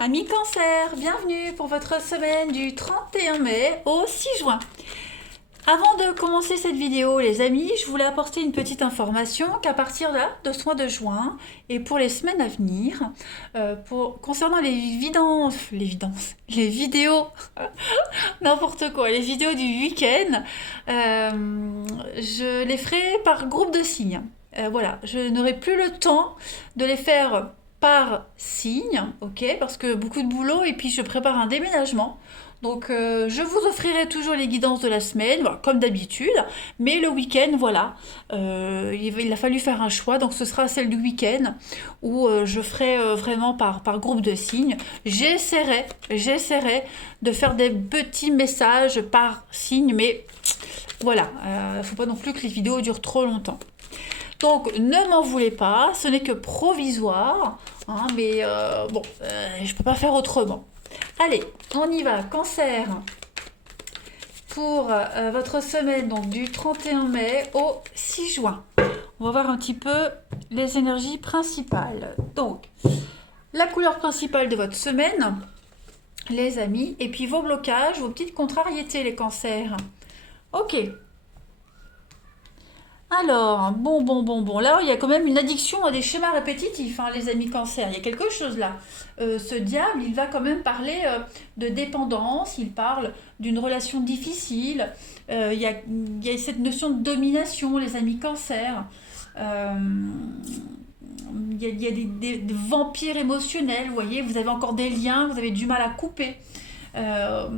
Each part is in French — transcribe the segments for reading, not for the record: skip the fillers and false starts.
Amis Cancer, bienvenue pour votre semaine du 31 mai au 6 juin. Avant de commencer cette vidéo, les amis, je voulais apporter une petite information qu'à partir là, de ce mois de juin et pour les semaines à venir, concernant les vidéos, n'importe quoi, les vidéos du week-end, je les ferai par groupe de signes. Voilà, je n'aurai plus le temps de les faire par signe, ok, parce que beaucoup de boulot et puis je prépare un déménagement. Donc je vous offrirai toujours les guidances de la semaine, voilà, comme d'habitude, mais le week-end, voilà, il a fallu faire un choix, donc ce sera celle du week-end où je ferai vraiment par groupe de signes. J'essaierai de faire des petits messages par signe, mais voilà, faut pas non plus que les vidéos durent trop longtemps. Donc ne m'en voulez pas, ce n'est que provisoire, hein, mais bon, je peux pas faire autrement. Allez, on y va, Cancer, pour votre semaine donc du 31 mai au 6 juin. On va voir un petit peu les énergies principales. Donc, la couleur principale de votre semaine, les amis, et puis vos blocages, vos petites contrariétés, les cancers. Ok. Alors, bon. Là, il y a quand même une addiction à des schémas répétitifs, hein, les amis cancers. Il y a quelque chose là. Ce diable, il va quand même parler de dépendance, il parle d'une relation difficile. Il y a cette notion de domination, les amis cancers. Euh, il y a des vampires émotionnels, vous voyez, vous avez encore des liens, vous avez du mal à couper. Euh,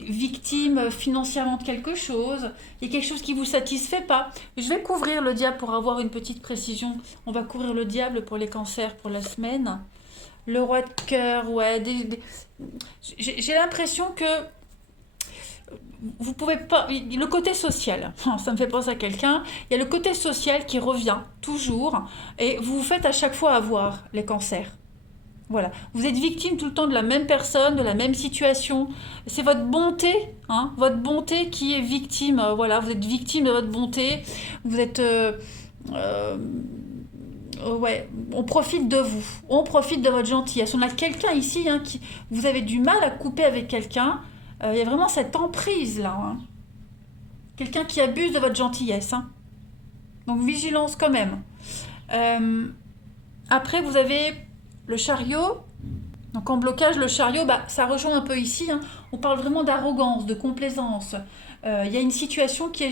Victime financièrement de quelque chose, il y a quelque chose qui ne vous satisfait pas. Je vais couvrir le diable pour avoir une petite précision. On va couvrir le diable pour les cancers pour la semaine. Le roi de cœur, ouais. J'ai l'impression que vous pouvez pas. Le côté social, ça me fait penser à quelqu'un. Il y a le côté social qui revient toujours et vous vous faites à chaque fois avoir les cancers. Voilà, vous êtes victime tout le temps de la même personne, de la même situation. C'est votre bonté, hein, votre bonté qui est victime. Voilà, vous êtes victime de votre bonté. Vous êtes, euh, ouais, on profite de vous, on profite de votre gentillesse. On a quelqu'un ici, hein, qui, vous avez du mal à couper avec quelqu'un. Il y a vraiment cette emprise là, hein. Quelqu'un qui abuse de votre gentillesse, hein. Donc vigilance quand même. Euh, Après, vous avez le chariot. Donc en blocage, le chariot, bah, ça rejoint un peu ici, hein. On parle vraiment d'arrogance, de complaisance. Il y a une situation qui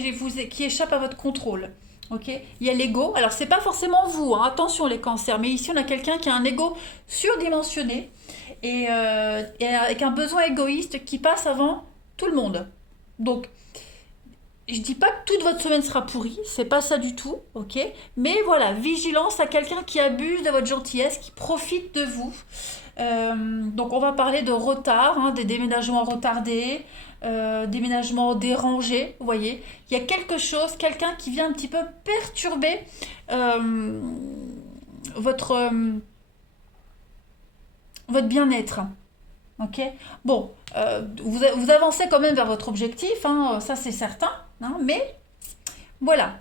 échappe à votre contrôle. Okay, il y a l'ego. Alors c'est pas forcément vous, hein, attention les cancers, mais ici on a quelqu'un qui a un ego surdimensionné et avec un besoin égoïste qui passe avant tout le monde. Donc je dis pas que toute votre semaine sera pourrie, c'est pas ça du tout, ok. Mais voilà, vigilance à quelqu'un qui abuse de votre gentillesse, qui profite de vous. Donc on va parler de retard, hein, des déménagements retardés, déménagements dérangés, vous voyez. Il y a quelque chose, quelqu'un qui vient un petit peu perturber euh, votre, euh, votre bien-être. Ok. Bon, vous avancez quand même vers votre objectif, hein, ça c'est certain, hein, mais voilà,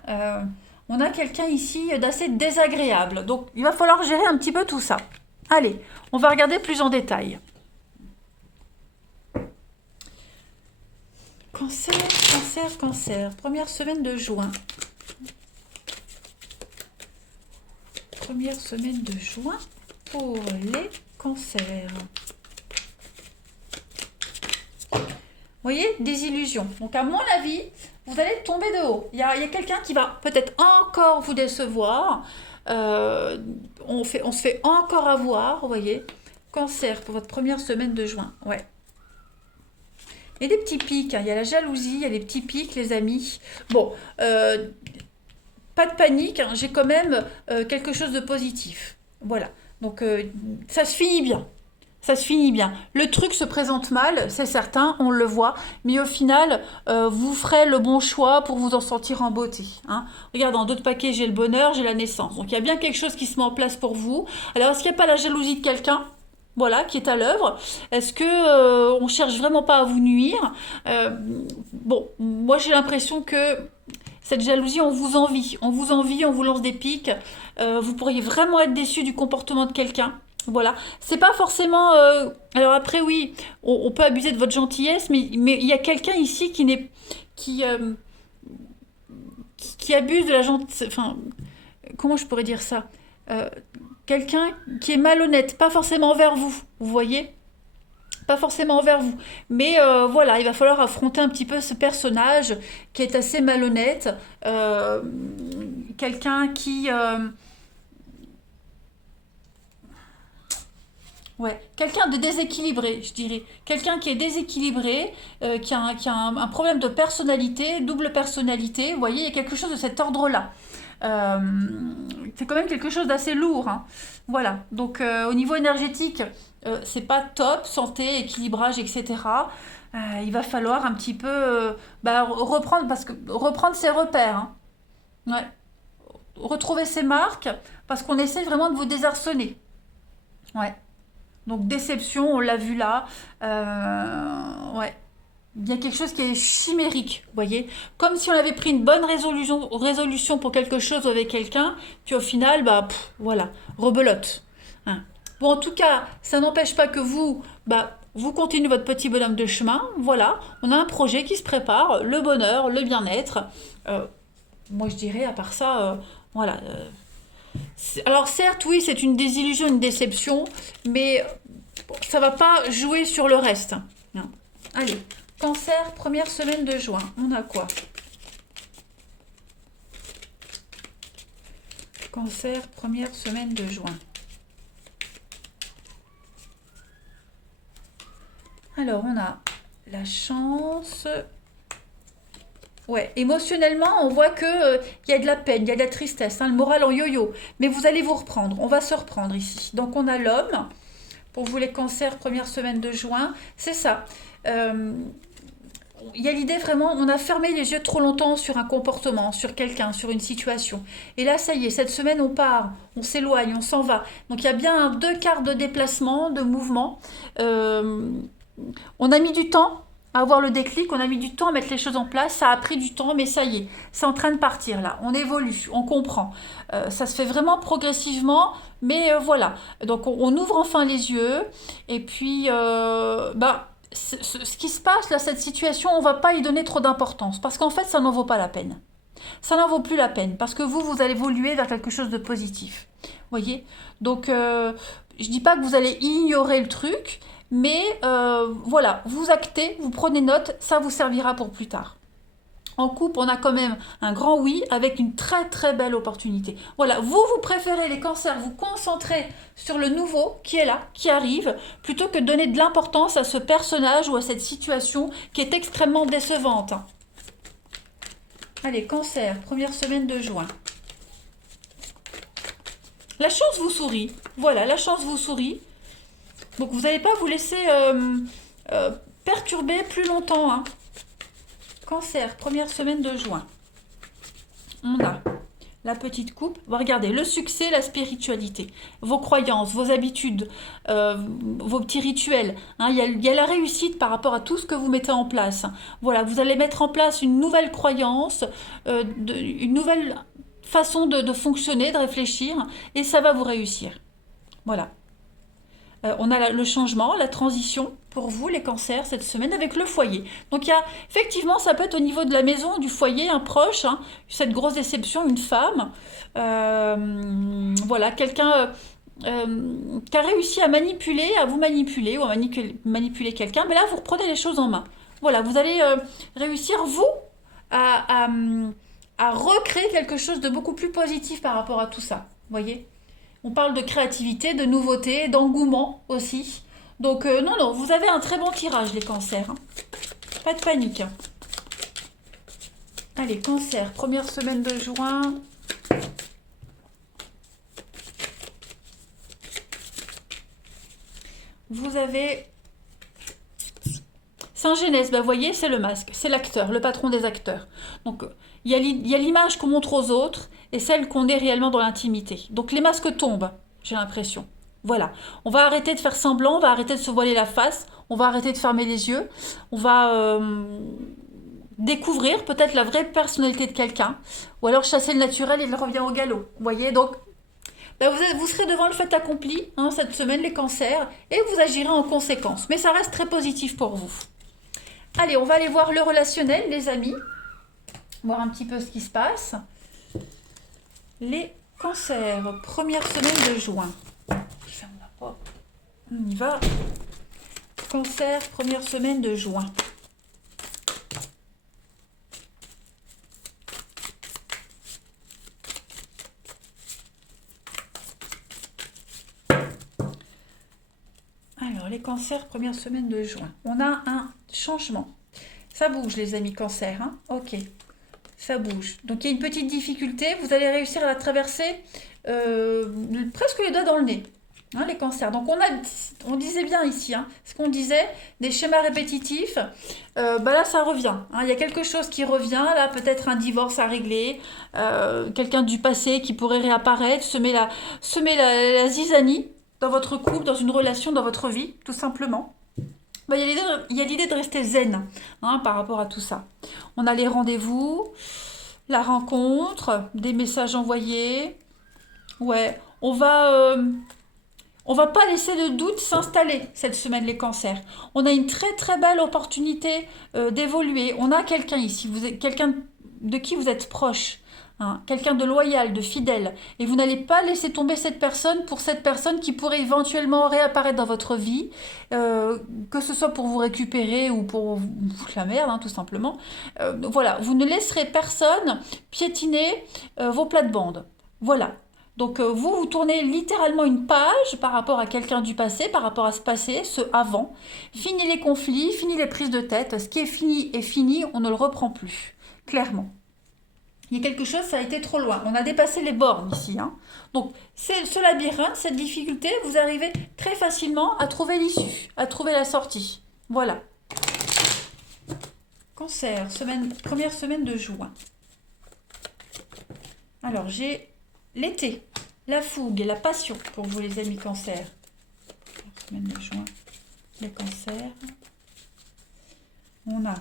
on a quelqu'un ici d'assez désagréable. Donc il va falloir gérer un petit peu tout ça. Allez, on va regarder plus en détail. Cancer. Première semaine de juin. Première semaine de juin pour les cancers. Vous voyez, des illusions. Donc à mon avis, vous allez tomber de haut. Il y a quelqu'un qui va peut-être encore vous décevoir. On se fait encore avoir, vous voyez. Cancer pour votre première semaine de juin. Ouais. Il y a des petits pics, hein. Il y a la jalousie, il y a des petits pics, les amis. Bon, pas de panique, hein. J'ai quand même quelque chose de positif. Voilà. Donc ça se finit bien. Ça se finit bien. Le truc se présente mal, c'est certain, on le voit, mais au final, vous ferez le bon choix pour vous en sortir en beauté, hein. Regarde, dans d'autres paquets, j'ai le bonheur, j'ai la naissance. Donc il y a bien quelque chose qui se met en place pour vous. Alors, est-ce qu'il n'y a pas la jalousie de quelqu'un, voilà, qui est à l'œuvre? Est-ce que on cherche vraiment pas à vous nuire? Bon, moi j'ai l'impression que cette jalousie, on vous lance des pics. Vous pourriez vraiment être déçu du comportement de quelqu'un. Voilà. C'est pas forcément. Alors après, oui, on peut abuser de votre gentillesse, mais il y a quelqu'un ici qui n'est. Qui, qui abuse de la gentillesse. Enfin, comment je pourrais dire ça? Euh, Quelqu'un qui est malhonnête, pas forcément envers vous, vous voyez? Pas forcément envers vous. Mais voilà, il va falloir affronter un petit peu ce personnage qui est assez malhonnête. Euh, Quelqu'un qui. Ouais, quelqu'un de déséquilibré, je dirais. Quelqu'un qui est déséquilibré, qui a un problème de personnalité, double personnalité. Vous voyez, il y a quelque chose de cet ordre-là. Euh, c'est quand même quelque chose d'assez lourd, hein. Voilà. Donc, au niveau énergétique, c'est pas top, santé, équilibrage, etc. Il va falloir un petit peu bah, reprendre, parce que reprendre ses repères, hein. Ouais. Retrouver ses marques, parce qu'on essaie vraiment de vous désarçonner. Ouais. Donc déception, on l'a vu là. Ouais. Il y a quelque chose qui est chimérique, vous voyez. Comme si on avait pris une bonne résolution pour quelque chose avec quelqu'un, puis au final, bah voilà, rebelote. Hein. Bon, en tout cas, ça n'empêche pas que vous, bah, vous continuez votre petit bonhomme de chemin. Voilà, on a un projet qui se prépare, le bonheur, le bien-être. Euh, Moi, je dirais, à part ça, voilà. Alors certes, oui, c'est une désillusion, une déception, mais ça va pas jouer sur le reste. Non. Allez, cancer, première semaine de juin. On a quoi? Cancer, première semaine de juin. Alors, on a la chance. Ouais, émotionnellement, on voit que y a de la peine, il y a de la tristesse, hein, le moral en yo-yo. Mais vous allez vous reprendre, on va se reprendre ici. Donc, on a l'homme. Pour vous les cancers, première semaine de juin, c'est ça. Euh, Il y a l'idée vraiment, on a fermé les yeux trop longtemps sur un comportement, sur quelqu'un, sur une situation. Et là, ça y est, cette semaine, on part, on s'éloigne, on s'en va. Donc il y a bien deux quarts de déplacement, de mouvement. Euh, on a mis du temps à avoir le déclic, on a mis du temps à mettre les choses en place, ça a pris du temps, mais ça y est, c'est en train de partir là. On évolue, on comprend. Ça se fait vraiment progressivement, mais voilà. Donc on ouvre enfin les yeux, et puis bah, ce qui se passe là, cette situation, on va pas y donner trop d'importance, parce qu'en fait, ça n'en vaut pas la peine. Ça n'en vaut plus la peine, parce que vous allez évoluer vers quelque chose de positif. Voyez. Donc, je dis pas que vous allez ignorer le truc, mais voilà, vous actez, vous prenez note, ça vous servira pour plus tard. En couple, on a quand même un grand oui avec une très très belle opportunité. Voilà, vous préférez les cancers, vous concentrez sur le nouveau qui est là, qui arrive, plutôt que de donner de l'importance à ce personnage ou à cette situation qui est extrêmement décevante. Allez, cancer, première semaine de juin. La chance vous sourit. Voilà, la chance vous sourit. Donc vous n'allez pas vous laisser euh, perturber plus longtemps, hein. Cancer, première semaine de juin. On a la petite coupe. Bon, regardez, le succès, la spiritualité, vos croyances, vos habitudes, vos petits rituels. Hein, il y a la réussite par rapport à tout ce que vous mettez en place. Voilà, vous allez mettre en place une nouvelle croyance, une nouvelle façon de fonctionner, de réfléchir, et ça va vous réussir. Voilà. On a le changement, la transition pour vous, les cancers, cette semaine avec le foyer. Donc, il y a, effectivement, ça peut être au niveau de la maison, du foyer, un proche, hein, cette grosse déception, une femme. Voilà, quelqu'un qui a réussi à vous manipuler ou à manipuler quelqu'un. Mais là, vous reprenez les choses en main. Voilà, vous allez réussir, vous, à, à, à recréer quelque chose de beaucoup plus positif par rapport à tout ça. Vous voyez? On parle de créativité, de nouveauté, d'engouement aussi. Donc non, non, vous avez un très bon tirage, les cancers, hein. Pas de panique, hein. Allez, cancer, première semaine de juin. Vous avez Saint-Genès, ben, vous voyez, c'est le masque, c'est l'acteur, le patron des acteurs. Donc, il y a l'image qu'on montre aux autres et celle qu'on est réellement dans l'intimité. Donc, les masques tombent, j'ai l'impression. Voilà. On va arrêter de faire semblant, on va arrêter de se voiler la face, on va arrêter de fermer les yeux, on va découvrir peut-être la vraie personnalité de quelqu'un, ou alors chasser le naturel et il revient au galop. Vous voyez, donc, ben, vous serez devant le fait accompli hein, cette semaine, les cancers, et vous agirez en conséquence. Mais ça reste très positif pour vous. Allez, on va aller voir le relationnel, les amis. Voir un petit peu ce qui se passe. Les cancers, première semaine de juin. Je ferme la porte. On y va. Cancer, première semaine de juin. Alors, les cancers, première semaine de juin. On a un changement. Ça bouge, les amis cancers. Hein, ok, ça bouge. Donc, il y a une petite difficulté. Vous allez réussir à la traverser presque les doigts dans le nez. Hein, les cancers. Donc, on disait bien ici, hein, ce qu'on disait, des schémas répétitifs. Bah là, ça revient. Hein, il y a quelque chose qui revient. Là, peut-être un divorce à régler. Quelqu'un du passé qui pourrait réapparaître, semer la zizanie dans votre couple, dans une relation, dans votre vie, tout simplement. Bah, il y a l'idée de rester zen hein, par rapport à tout ça. On a les rendez-vous, la rencontre, des messages envoyés. Ouais, on va pas laisser de doute s'installer cette semaine, les cancers. On a une très très belle opportunité d'évoluer. On a quelqu'un ici, quelqu'un de qui vous êtes proche. Hein, quelqu'un de loyal, de fidèle. Et vous n'allez pas laisser tomber cette personne pour cette personne qui pourrait éventuellement réapparaître dans votre vie, que ce soit pour vous récupérer ou pour vous foutre la merde, hein, tout simplement. Voilà, vous ne laisserez personne piétiner vos plates-bandes. Voilà. Donc vous tournez littéralement une page par rapport à quelqu'un du passé, par rapport à ce passé, ce avant. Fini les conflits, fini les prises de tête. Ce qui est fini, on ne le reprend plus. Clairement. Il y a quelque chose, ça a été trop loin. On a dépassé les bornes ici. Hein. Donc, ce labyrinthe, cette difficulté, vous arrivez très facilement à trouver l'issue, à trouver la sortie. Voilà. Cancer, première semaine de juin. Alors, j'ai l'été, la fougue et la passion pour vous, les amis cancer. Semaine de juin, les cancers. On a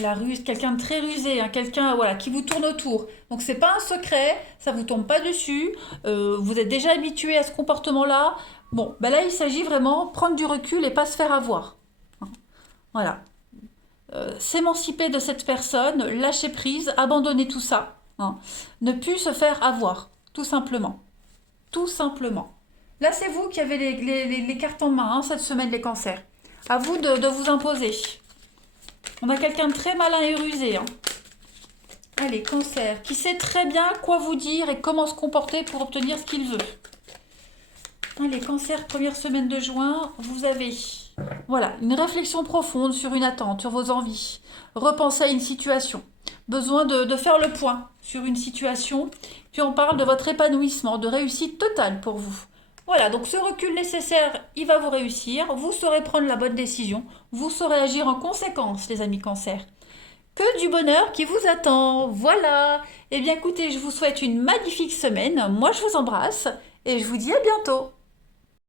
la ruse, quelqu'un de très rusé, hein, quelqu'un voilà, qui vous tourne autour. Donc c'est pas un secret, ça vous tombe pas dessus, vous êtes déjà habitué à ce comportement-là. Bon, ben là il s'agit vraiment de prendre du recul et pas se faire avoir. Voilà. S'émanciper de cette personne, lâcher prise, abandonner tout ça. Hein. Ne plus se faire avoir, tout simplement. Tout simplement. Là c'est vous qui avez les cartes en main hein, cette semaine, les cancers. À vous de vous imposer. On a quelqu'un de très malin et rusé. Hein. Allez, cancer, qui sait très bien quoi vous dire et comment se comporter pour obtenir ce qu'il veut. Allez, cancer, première semaine de juin, vous avez voilà, une réflexion profonde sur une attente, sur vos envies. Repenser à une situation. Besoin de faire le point sur une situation. Puis on parle de votre épanouissement, de réussite totale pour vous. Voilà, donc ce recul nécessaire, il va vous réussir. Vous saurez prendre la bonne décision. Vous saurez agir en conséquence, les amis cancer. Que du bonheur qui vous attend. Voilà. Eh bien, écoutez, je vous souhaite une magnifique semaine. Moi, je vous embrasse et je vous dis à bientôt.